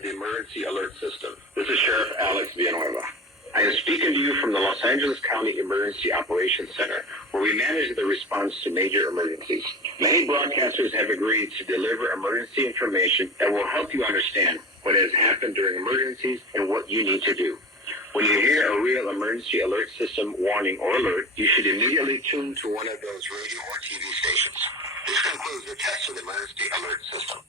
of the emergency alert system. This is Sheriff Alex Villanueva. I am speaking to you from the Los Angeles County Emergency Operations Center, where we manage the response to major emergencies. Many broadcasters have agreed to deliver emergency information that will help you understand what has happened during emergencies and what you need to do. When you hear a real emergency alert system warning or alert, you should immediately tune to one of those radio or TV stations. This concludes the test of the emergency alert system.